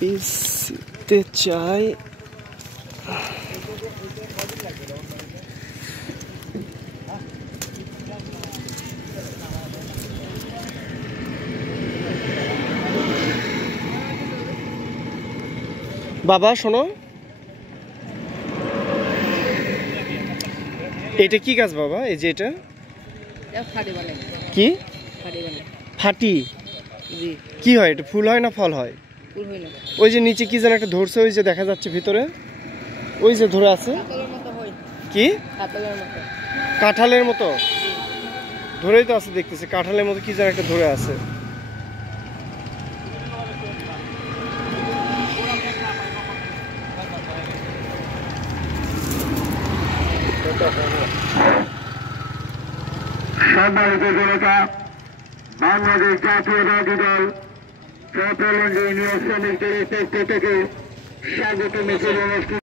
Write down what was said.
পিসতে চাই। বাবা শোনো, এটা কি গাছ বাবা? এই যে এটা কি? ফাটি? কি হয় এটা? ফুল হয় না ফল হয়? ওই যে নিচে কি যেন একটা ধরছে, ওই যে দেখা যাচ্ছে ভিতরে, ওই যে ধরে আছে। কি কাঁঠালের মতো? ধরেই তো আছে দেখতেছি, কাঁঠালের মতো কি যেন একটা ধরে আছে। সম্মানিত জনতা, বাংলাদেশ জাতীয়তাবাদী দল চট্টগ্রাম ইউনিয়ন শ্রমিক দলের পক্ষ থেকে স্বাগত মিছিল অনুষ্ঠিত।